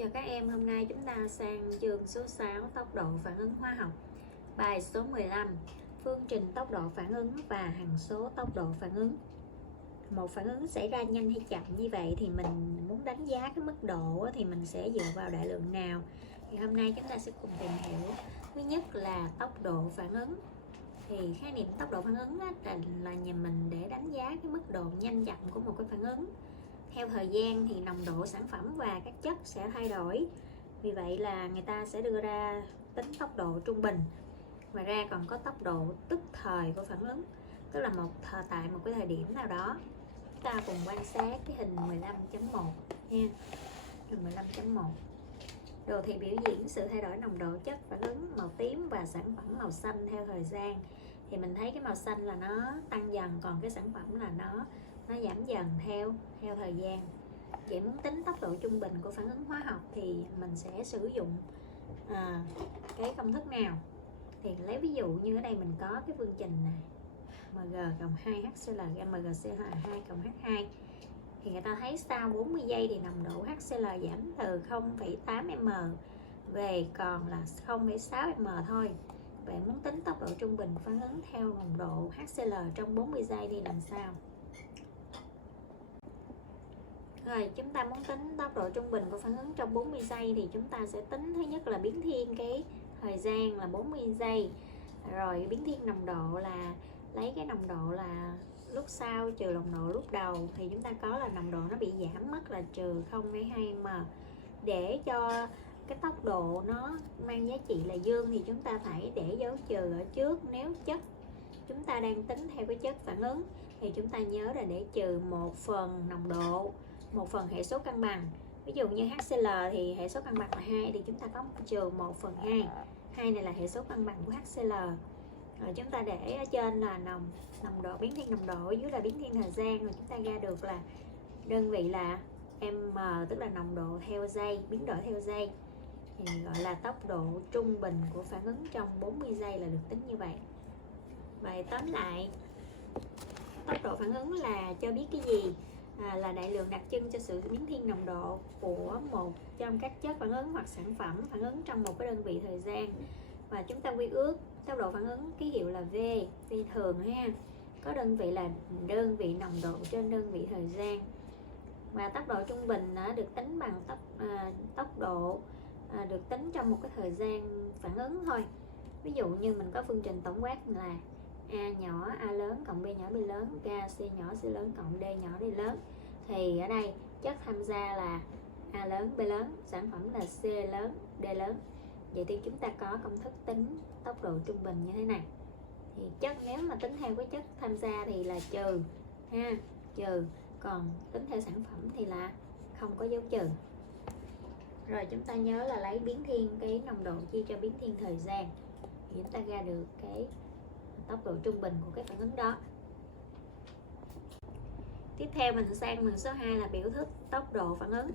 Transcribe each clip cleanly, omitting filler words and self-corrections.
Chào các em, hôm nay chúng ta sang chương số 6 tốc độ phản ứng hóa học. Bài số 15, phương trình tốc độ phản ứng và hằng số tốc độ phản ứng. Một phản ứng xảy ra nhanh hay chậm như vậy thì mình muốn đánh giá cái mức độ thì mình sẽ dựa vào đại lượng nào? Thì hôm nay chúng ta sẽ cùng tìm hiểu. Thứ nhất là tốc độ phản ứng. Thì khái niệm tốc độ phản ứng là nhà mình để đánh giá cái mức độ nhanh chậm của một cái phản ứng. Theo thời gian thì nồng độ sản phẩm và các chất sẽ thay đổi. Vì vậy là người ta sẽ đưa ra tính tốc độ trung bình. Ngoài ra còn có tốc độ tức thời của phản ứng, tức là tại một cái thời điểm nào đó. Chúng ta cùng quan sát cái hình 15.1 nha. Hình 15.1. Đồ thị biểu diễn sự thay đổi nồng độ chất phản ứng màu tím và sản phẩm màu xanh theo thời gian. Thì mình thấy cái màu xanh là nó tăng dần, còn cái sản phẩm là nó giảm dần theo thời gian. Vậy muốn tính tốc độ trung bình của phản ứng hóa học thì mình sẽ sử dụng cái công thức nào? Thì lấy ví dụ như ở đây mình có cái phương trình này Mg cộng 2HCl MgCl2 cộng H2. Thì người ta thấy sau 40 giây thì nồng độ HCl giảm từ 0,8 m về còn là 0,6 m thôi. Vậy muốn tính tốc độ trung bình phản ứng theo nồng độ HCl trong 40 giây thì làm sao? Rồi, chúng ta muốn tính tốc độ trung bình của phản ứng trong 40 giây thì chúng ta sẽ tính thứ nhất là biến thiên cái thời gian là 40 giây. Rồi biến thiên nồng độ là lấy cái nồng độ là lúc sau trừ nồng độ lúc đầu, thì chúng ta có là nồng độ nó bị giảm mất là trừ 0,2 m. Để cho cái tốc độ nó mang giá trị là dương thì chúng ta phải để dấu trừ ở trước. Nếu chất chúng ta đang tính theo cái chất phản ứng thì chúng ta nhớ là để trừ 1 phần nồng độ, 1 phần hệ số cân bằng. Ví dụ như HCl thì hệ số cân bằng là 2 thì chúng ta có trừ 1/2. 2 này là hệ số cân bằng của HCl. Rồi chúng ta để ở trên là nồng độ, biến thiên nồng độ, ở dưới là biến thiên thời gian, rồi chúng ta ra được là đơn vị là m, tức là nồng độ theo giây, biến đổi theo giây. Thì gọi là tốc độ trung bình của phản ứng trong 40 giây là được tính như vậy. Vậy tóm lại, tốc độ phản ứng là cho biết cái gì? Là đại lượng đặc trưng cho sự biến thiên nồng độ của một trong các chất phản ứng hoặc sản phẩm phản ứng trong một cái đơn vị thời gian. Và chúng ta quy ước tốc độ phản ứng ký hiệu là V thường ha. Có đơn vị là đơn vị nồng độ trên đơn vị thời gian. Và tốc độ trung bình được tính bằng tốc độ được tính trong một cái thời gian phản ứng thôi. Ví dụ như mình có phương trình tổng quát là A nhỏ A lớn cộng B nhỏ B lớn, K C nhỏ C lớn cộng D nhỏ D lớn. Thì ở đây chất tham gia là A lớn B lớn, sản phẩm là C lớn D lớn. Vậy thì chúng ta có công thức tính tốc độ trung bình như thế này. Thì chất nếu mà tính theo cái chất tham gia thì là trừ ha, trừ, còn tính theo sản phẩm thì là không có dấu trừ. Rồi chúng ta nhớ là lấy biến thiên cái nồng độ chia cho biến thiên thời gian thì chúng ta ra được cái tốc độ trung bình của cái phản ứng đó. Tiếp theo mình sang phần số 2 là biểu thức tốc độ phản ứng.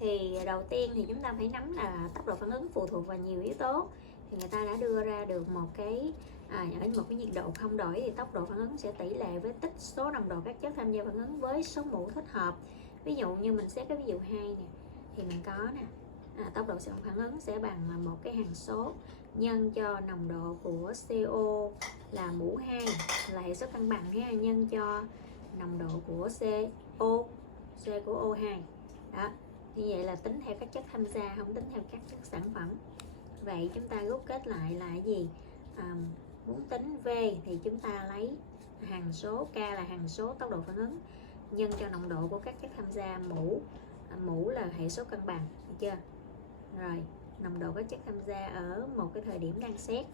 Thì đầu tiên thì chúng ta phải nắm là tốc độ phản ứng phụ thuộc vào nhiều yếu tố. Thì người ta đã đưa ra được một cái ở một cái nhiệt độ không đổi thì tốc độ phản ứng sẽ tỷ lệ với tích số nồng độ các chất tham gia phản ứng với số mũ thích hợp. Ví dụ như mình xét cái ví dụ 2 nè, thì mình có nè, tốc độ phản ứng sẽ bằng là một cái hằng số nhân cho nồng độ của CO là mũ 2 là hệ số cân bằng ha, nhân cho nồng độ của C của O2 đó. Như vậy là tính theo các chất tham gia, không tính theo các chất sản phẩm. Vậy chúng ta rút kết lại là cái gì? Muốn tính V thì chúng ta lấy hằng số K là hằng số tốc độ phản ứng nhân cho nồng độ của các chất tham gia, mũ là hệ số cân bằng, được chưa? Rồi nồng độ các chất tham gia ở một cái thời điểm đang xét.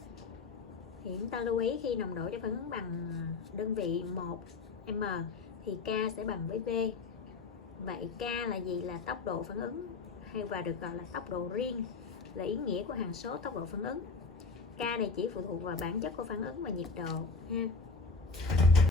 Thì chúng ta lưu ý khi nồng độ cho phản ứng bằng đơn vị 1m thì K sẽ bằng với V. Vậy K là gì? Là tốc độ phản ứng hay và được gọi là tốc độ riêng, là ý nghĩa của hằng số tốc độ phản ứng. K này chỉ phụ thuộc vào bản chất của phản ứng và nhiệt độ ha.